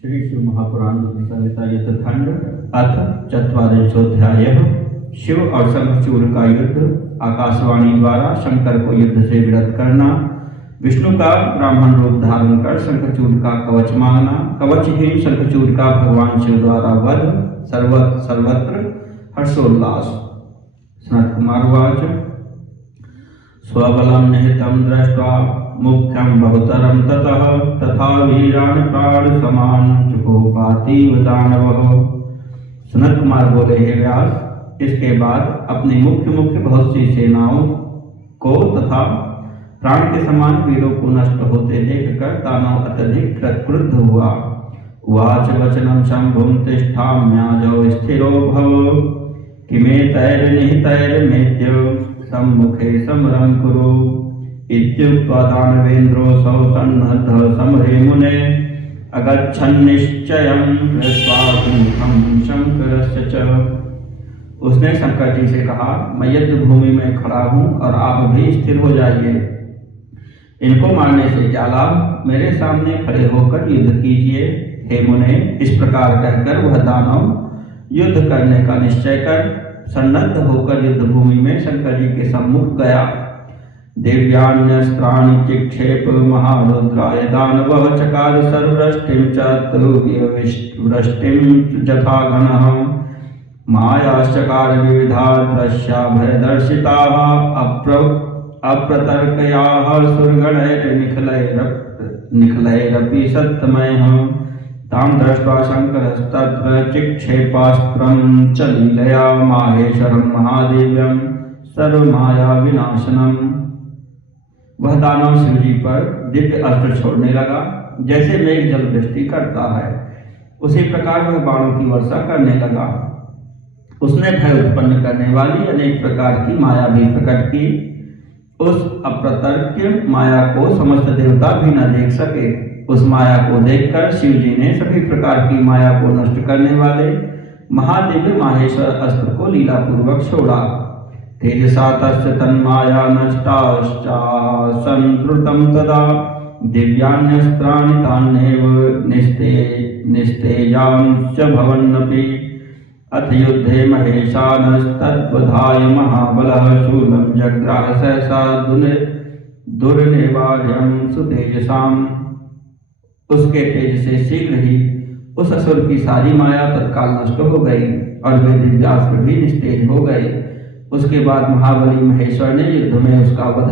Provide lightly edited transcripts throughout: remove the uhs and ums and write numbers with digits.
श्री शिव महापुराण संहिता युद्धखंड अथ चत्वारिंशोऽध्यायः। शिव और शंखचूड़ का युद्ध। आकाशवाणी द्वारा शंकर को युद्ध से विरत करना। विष्णु का ब्राह्मण रूप धारण कर शंखचूड़ का कवच मांगना। कवचहीन शंखचूड़ का भगवान शिव द्वारा वध। सर्वत्र हर्षोल्लास। सनत कुमार उवाच। स्वबलं निहितं दृष्ट्वा मुख्यं बहुतरं ततः तथा वीरान् प्राणसमान् चुकोपातीव दानवः। सनत कुमार बोले, हे व्यास, इसके बाद अपनी मुख्य बहुत सी सेनाओं को तथा प्राण के समान वीरों को नष्ट होते देखकर दानव अत्यधिक क्रुद्ध हुआ। उवाच वचनं शंभुं तिष्ठाम्याजौ स्थिरो भव किमेतैर्निहितैर्मेद्य सम्मुखे समरं कुरु। इत्युक्त्वा दानवेन्द्रोऽसौ सन्नद्धः समरे मुने अगच्छन्निश्चयं कृत्वा मुखं शंकरस्य च। उसने शंकर जी से कहा, मैं युद्ध भूमि में खड़ा हूँ और आप भी स्थिर हो जाइए। इनको मारने से क्या लाभ, मेरे सामने खड़े होकर युद्ध कीजिए। हे मुने, इस प्रकार कहकर वह दानव युद्ध करने का निश्चय कर सन्नद्ध होकर युद्ध भूमि में शंकर जी के सम्मुख गया। दिव्यान्यस्त्राणि चिक्षेप महारुद्राय दानवः चकार सर्ववृष्टिं चतुर्वृष्टिं यथा घनः। मायाश्चकार विविधा दृश्या भयदर्शिताः अप्रतर्कयाः सुरगणैर्निखलैरपि सत्तमयः। तां दृष्ट्वा शंकरस्तत्र चिक्षेपास्त्रं च लीलया माहेश्वरं महादेव्यं सर्वमाया विनाशनम्। वह दानव शिवजी पर दिव्य अस्त्र छोड़ने लगा, जैसे मेघ जल वृष्टि करता है, उसी प्रकार वह बाणों की वर्षा करने लगा। उसने भय उत्पन्न करने वाली अनेक प्रकार की माया भी प्रकट की। उस अप्रतर्क्य माया को समस्त देवता भी न देख सके। उस माया को देखकर शिवजी ने सभी प्रकार की माया को नष्ट करने वाले महादिव्य माहेश्वर अस्त्र को लीलापूर्वक छोड़ा। तेजसा तस्य तन्माया नष्टाश्चासंतृतं तदा दिव्यान्यस्त्राणि तान्येव निस्तेजांश्च भवन्नपि। अथ युद्धे महेशानस्तद्वधाय महाबलः शूलं जग्राह सहसा दुर्निवार्यं सुतेजसाम्। उसके तेज से शीघ्र ही उस असुर की सारी माया तत्काल नष्ट हो गई और वे दिव्यास्त्र भी निस्तेज हो गए। उसके बाद महाबली महेश्वर ने युद्ध में उसका वध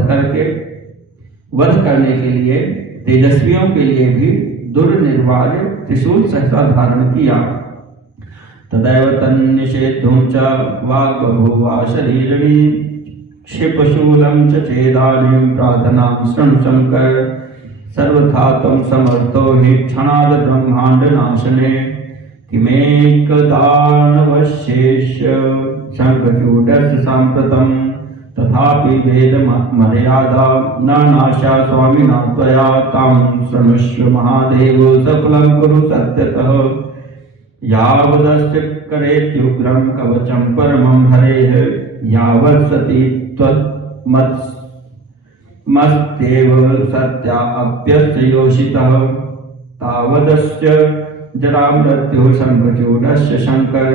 करने के लिए तेजस्वियों के लिए भी दुर्निवार्य त्रिशूल सहसा धारण किया। तदैव तन्निषेद्धुं च वाग्बभूवा शरीरिणी क्षिपशूलं च चेदानीं प्रार्थनां शृणु शंकर। सर्वथा त्वं समर्थो हि क्षणाद ब्रह्मांड नाशने किमेकदानवशेष शंखचूडस्य साम्प्रतं तथापि वेद मर्यादा न नाशा स्वामिना त्वया तां शृणुष्व महादेव सफलं कुरु सत्यतः। यावदस्य करेत्युग्रं कवचं परमं हरेः यावत् सति मस्तेव सत्या अप्यस्य योषितः तावदस्य जरा मृत्युः शंखचूडस्य शंकर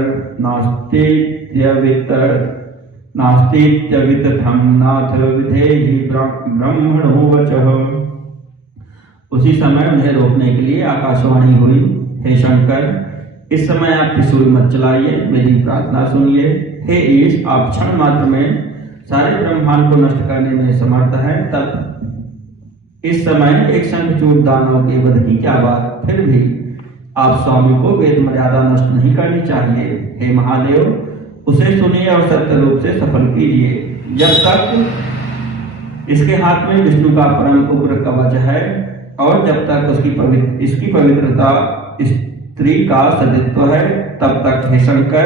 नास्तीत्यवितथं नाथ विधेहि ब्रह्मणो वचः। उसी समय उन्हें रोकने के लिए आकाशवाणी हुई, हे शंकर, इस समय आप त्रिशूल मत चलाइए, मेरी प्रार्थना सुनिए। हे ईश, आप क्षण मात्र में सारे ब्रह्मांड को नष्ट करने में समर्थ है, तब इस समय एक शंखचूड़ दानव के वध की क्या बात। फिर भी आप स्वामी को वेद मर्यादा नष्ट नहीं करनी चाहिए। हे महादेव, उसे सुनिए और सत्य रूप से सफल कीजिए। जब तक इसके हाथ में विष्णु का परम उग्र कवच है और जब तक इसकी पवित्रता स्त्री का सदित्व है, तब तक हे शंकर,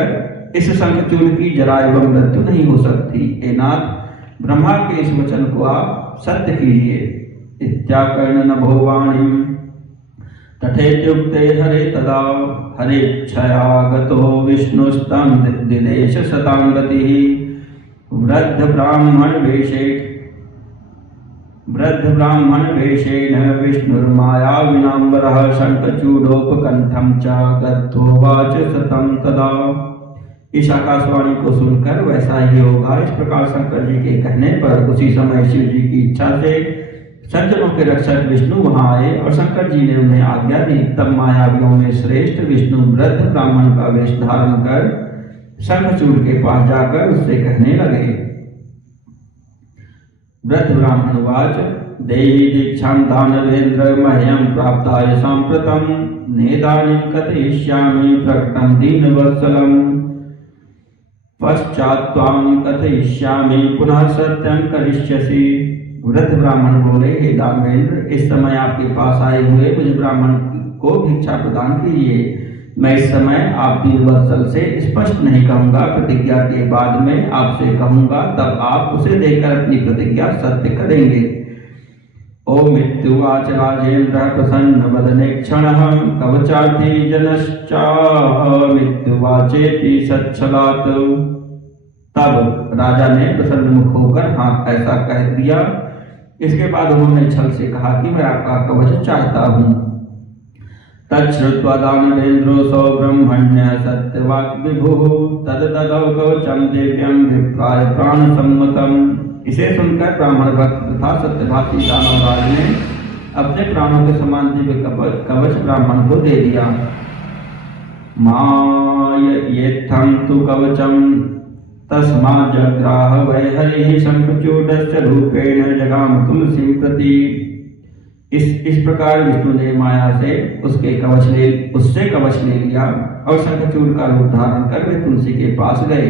इस शंखचूड़ की जरा एवं मृत्यु नहीं हो सकती। हे नाथ, ब्रह्मा के इस वचन को आप सत्य कीजिए। इत्याकर्ण नभो वाणीं तथेत्युक्ते हरे तदा हरेच्छया गतो विष्णुस्तं दिदेश शतां गतिः। वृद्ध वृद्ध ब्राह्मण वेशेन विष्णुर्माया विनाम्बरः शंखचूडोपकंठं च गत्थोवाच सतं तदा। इस आकाशवाणी को सुनकर वैसा ही होगा, इस प्रकार शंकर जी के कहने पर उसी समय शिव जी की इच्छा से सज्जनों के रक्षक विष्णु वहां आए और शंकर जी ने उन्हें आज्ञा दी। तब मायावियों में श्रेष्ठ विष्णु वृद्ध ब्राह्मण का वेश धारण कर शंखचूड़ के पास जाकर उससे कहने लगे। वृद्ध ब्राह्मण वाच देवी दीक्षां दानवेन्द्र मह्यं प्राप्ताय साम्प्रतं नेदानीं कथयिष्यामि प्रकटं दीनवत्सलं पश्चात् त्वां कथयिष्यामि पुनः सत्यं करिष्यसि। वृद्ध ब्राह्मण बोले, हे दानवेंद्र, इस समय आपके पास आए हुए मुझे ब्राह्मण को भिक्षा प्रदान कीजिए। मैं इस समय आप दीनवत्सल से स्पष्ट नहीं कहूंगा, प्रतिज्ञा के बाद में आपसे कहूंगा, तब आप उसे देखकर अपनी प्रतिज्ञा सत्य करेंगे। ओम मृत्युवाच राजेन्द्र प्रसन्न वदने क्षणः कवचार्थी जनश्चाह मृत्युवाचेति सच्छलात्। तब राजा ने प्रसन्न मुख होकर हाँ ऐसा कह दिया। इसके बाद उन्होंने छल से कहा कि मैं आपका कवच चाहता हूँ। तच्छ्रुत्वा दानवेन्द्रो सौब्रह्मण्य सत्यवाक् विभुः तदददौ कवचं दिव्यं विप्राय प्राणसम्मतम्। इसे सुनकर ब्राह्मण भक्त तथा सत्यभाषी दानवराज ने अपने प्राणों के समान दिव्य कवच ब्राह्मण को दे दिया। माययेत्थं तु कवचं तस्मात् जग्राह वै हरिः शंखचूडस्य रूपेण जगाम तुलसीं प्रति। इस प्रकार विष्णु ने माया से उससे कवच ले लिया और शंखचूड़ का रूप धारण कर वे तुलसी के पास गए।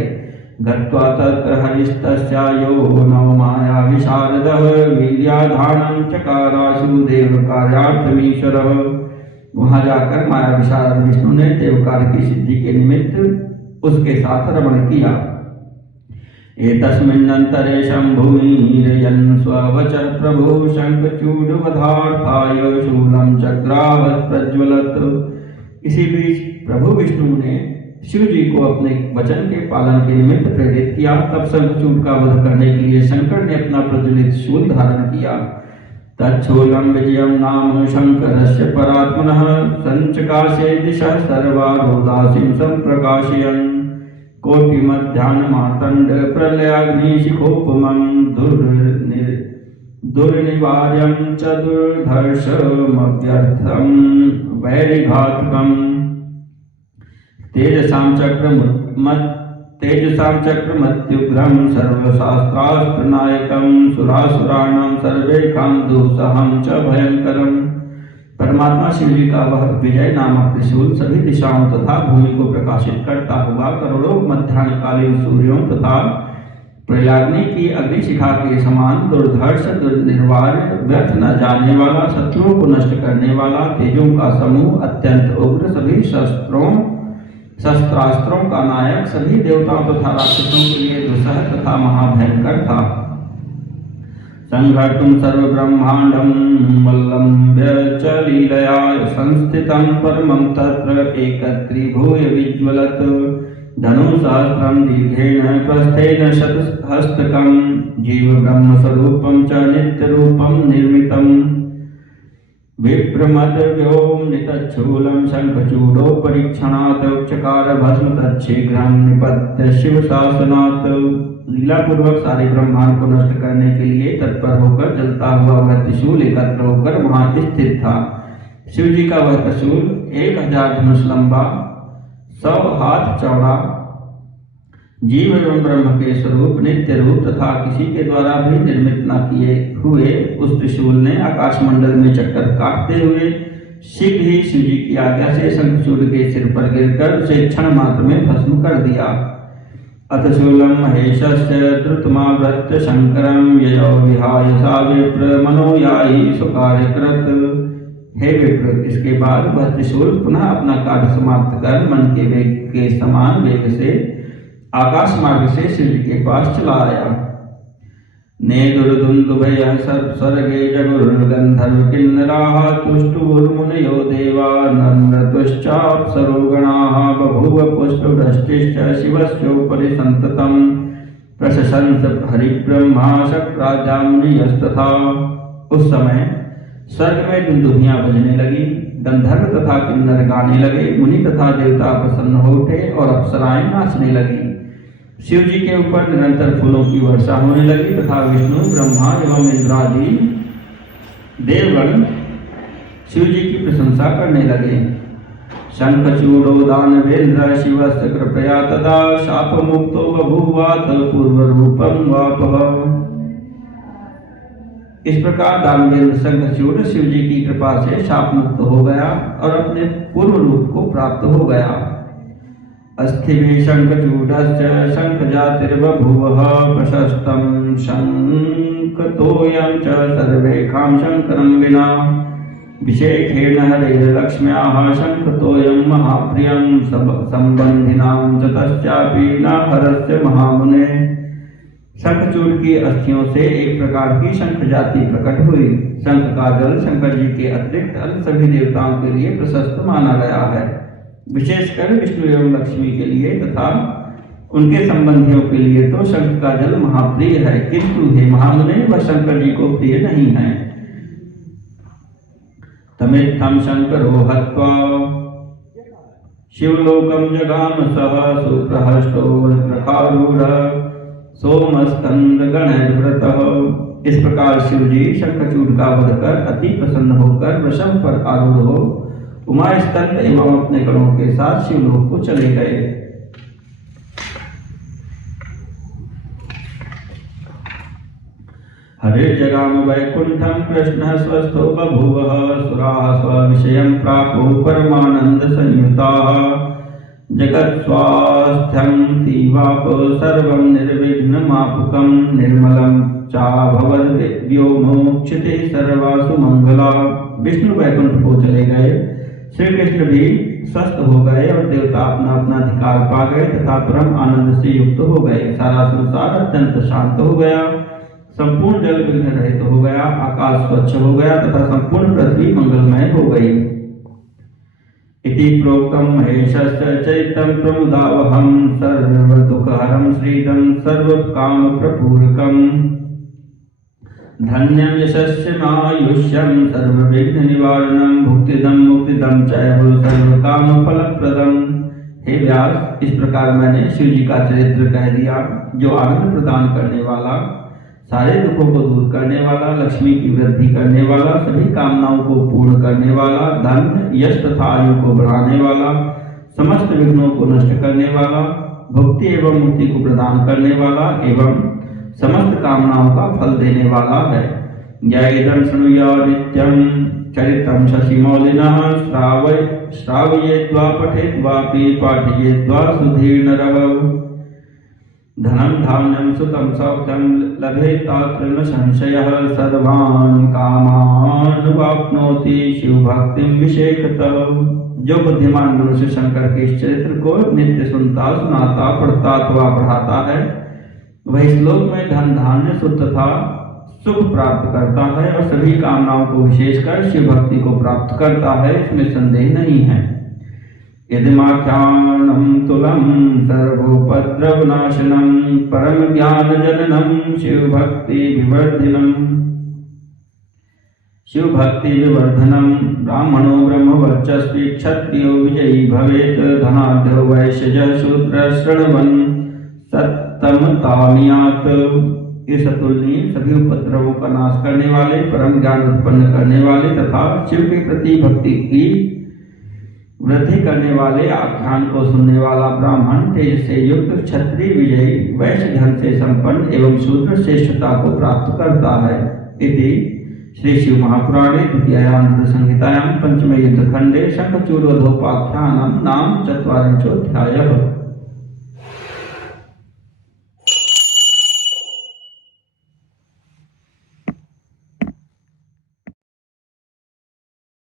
गत्वा तत्र हरिस्तस्यायो नव माया विशारदः वीर्याधानं चकाराशु देव कार्यार्थमीश्वरः। वहां जाकर माया विशारद विष्णु ने देव कार्य की सिद्धि के निमित्त उसके साथ रमण किया। एतस्मिन्नन्तरे शम्भुमिरयन् स्ववचः प्रभु शंखचूडवधार्थाय शूलं चक्रावत् प्रज्वलत्। इसी बीच प्रभु विष्णु ने शिव जी को अपने वचन के पालन के निमित्त प्रेरित किया। तब शंखचूड का वध करने के लिए शंकर ने अपना प्रज्वलित शूल धारण किया। तच्छूलं विजयं नाम शंकरस्य परात्मनः संचकाशे दिशः सर्वा रोदासीं संप्रकाशयन् कोटिमध्याह्नमातण्ड प्रलयाग्निशिखोपमं दुर्निवार्यं च दुर्धर्षमव्यर्थं वैरिघातकम्। तेजसां चक्रमत्युग्रं सर्वशास्त्रास्त्रनायकं सुरासुराणां सर्वेकां दुस्सहं च भयंकरम्। परमात्मा शिव जी का वह विजय नामक त्रिशूल सभी दिशाओं तथा भूमि को प्रकाशित करता हुआ करोड़ों मध्याह्नकालीन सूर्यों तथा प्रयाग्नि की अग्निशिखा के समान दुर्धर्ष दुर्निर्वार्य व्यर्थ न जाने वाला शत्रुओं को नष्ट करने वाला तेजों का समूह अत्यंत उग्र सभी शस्त्रास्त्रों का नायक सभी देवताओं तथा राक्षसों के लिए दुस्सह तथा महाभयंकर था। संघर्तुं सर्वब्रह्माण्डं वल्लम्ब्य च लीलया संस्थितं परमं तत्र एकत्रीभूय विज्वलत् धनुसहस्रं दीर्घेण प्रस्थेन शतहस्तकं जीवब्रह्मस्वरूपं च नित्यरूपं निर्मितम्। विप्रमदव्योमनितच्छूलं शंखचूडोपरीक्षणात् चकार भस्म तच्छीघ्रं निपत्य शिवशासनात्। लीलापूर्वक सारे ब्रह्मांड को नष्ट करने के लिए तत्पर होकर जलता हुआ वह त्रिशूल एकत्र होकर वहां स्थित था। शिव जी का वह त्रिशूल 1000 धनुष लंबा 100 हाथ चौड़ा जीव एवं ब्रह्म के स्वरूप नित्य रूप तथा किसी के द्वारा भी निर्मित न किए हुए उस त्रिशूल ने आकाश मंडल में चक्कर काटते हुए शीघ्र ही शिव जी की आज्ञा से शंखचूड़ के सिर पर गिरकर उसे क्षण मात्र में भस्म कर दिया। अथ शूलं महेशस्य द्रुतमावृत्य शंकरं ययो विहाय सा विप्र मनोयायी सुकार्यकृत। हे विप्र, इसके बाद वह त्रिशूल पुनः अपना कार्य समाप्त कर मन के वेग के समान वेग से आकाश मार्ग से शिव जी के पास चला आया। नेदुर्दुन्दुभयः सर्गे जगुर्गन्धर्व किन्नराः तुष्टुर्मुनयो देवा नम्रतुश्चाप्सरो गणाः बभूव पुष्पवृष्टिश्च शिवस्योपरि सन्ततं प्रशंस हरिब्रह्मा शक्राद्या मुनयस्तथा। उस समय स्वर्ग में दुंदुभियां बजने लगी, गंधर्व तथा किन्नर गाने लगे, मुनि तथा देवता प्रसन्न हो उठे और अप्सराएं नाचने लगी। शिव जी के ऊपर निरंतर फूलों की वर्षा होने लगी तथा विष्णु, ब्रह्मा एवं इंद्रादि देवगण शिव जी की प्रशंसा करने लगे। शंखचूड़ो दानवेन्द्र शिवस्य कृपया तदा शाप मुक्तो बभूवाथ पूर्व रूपम वापः। इस प्रकार दानवेन्द्र शंखचूड़ शिव जी की कृपा से शाप मुक्त हो गया और अपने पूर्व रूप को प्राप्त हो गया। अस्थिभिः शंखचूडस्य शंखजातिर्बभूवः प्रशस्तं शंखतोऽयं च सर्वेषां शंकरं विना विशेषेण हरेर्लक्ष्म्याः शंखतोऽयं महाप्रियं संबंधिनां च तस्यापि न हरस्य महामुने। शंखचूड़ की अस्थियों से एक प्रकार की शंख जाति प्रकट हुई। शंख का जल शंकर जी के अतिरिक्त अन्य सभी देवताओं के लिए प्रशस्त माना गया है, विशेषकर विष्णु एवं लक्ष्मी के लिए तथा उनके संबंधियों के लिए तो शंख का जल महाप्रिय है, किंतु हे महामुने वह शंकर जी को प्रिय नहीं है। तमेत्थं शंकरो हत्वा शिवलोकं जगाम सह सुप्रहष्टो रखारूढ़ सोमस्कंद गणव्रतः। इस प्रकार शिव जी शंखचूड़ का वध कर अति प्रसन्न होकर वृषभ पर आरूढ़ हो उमा स्कंद एवं अपने गणों के साथ शिवलोक को चले गए। हरे जगाम वैकुंठम कृष्ण स्वस्थो बभूवः सुराः स्वविषयं प्रापो परमानंद संयुताः जगत् स्वास्थ्यं तीवाप सर्वं निर्विघ्नमापुकं निर्मलं चाभवद्व्योमोक्षिते सर्वासु मंगला। विष्णु वैकुंठ को चले गए, श्री कृष्ण भी स्वस्थ हो गए और देवता अपना अपना अधिकार पा गए तथा परम आनंद से युक्त हो गए। सारा संसार अत्यंत शांत हो गया, संपूर्ण जल विघ्न रहित हो गया, आकाश स्वच्छ हो गया तथा संपूर्ण पृथ्वी मंगलमय हो गई। इति प्रोक्तम महेशस्य चैतं प्रमुदावहं सर्वदुःखहरं श्रीदं सर्वकामप्रपूरकं धन्यं यशस्यमायुष्यं सर्वविघ्ननिवारणं भुक्तिदं मुक्तिदं चैव सर्वकामफलप्रदं। हे व्यास, इस प्रकार मैंने शिव जी का चरित्र कह दिया, जो आनंद प्रदान करने वाला, सारे दुखों को दूर करने वाला, लक्ष्मी की वृद्धि करने वाला, सभी कामनाओं को पूर्ण करने वाला, धन यश तथा आयु को बढ़ाने वाला, समस्त विघ्नों को नष्ट करने वाला, भक्ति एवं मुक्ति को प्रदान करने वाला एवं समस्त कामनाओं का फल देने वाला है। यैदं शृणुया नित्यं चरितं शशिमौलिनः श्रावयेद्वा पठेद्वापि पाठयेद्वा सुधीर्नरः धनं धान्यं सुतं सौख्यं लभेतात्र न संशयः सर्वान् कामान् वाप्नोति शिवभक्तिं विशेषतः। जो बुद्धिमान मनुष्य शंकर के इस चरित्र को नित्य सुनता, सुनाता, पढ़ता अथवा पढ़ाता है, वह इस लोक में धन धान्य सुख तथा सुख प्राप्त करता है और सभी कामनाओं को विशेषकर शिव भक्ति को प्राप्त करता है, इसमें संदेह नहीं है। यदिमाख्यानं तुलं सर्वोपद्रवनाशनं परम ज्ञान जननं शिवभक्ति विवर्धनं ब्राह्मणो ब्रह्मवर्चस्वी क्षत्रियो विजयी भवेत् धनाढ्यो वैश्यः शूद्रः शृण्वन् सत्तमतामियात्। इस अतुलनीय सभी उपद्रवों का नाश करने वाले, परम ज्ञान उत्पन्न करने वाले तथा शिव के प्रति भक्ति की वृद्धि करने वाले आख्यान को सुनने वाला ब्राह्मण तेज से युक्त, क्षत्रिय विजयी, वैश्य धन से संपन्न एवं शूद्र श्रेष्ठता को प्राप्त करता है। इति श्री शिव महापुराणे द्वितीयायां संहितायां पंचमे युद्धखंडे शंखचूड़ोपाख्यानं नाम 4 अध्यायः।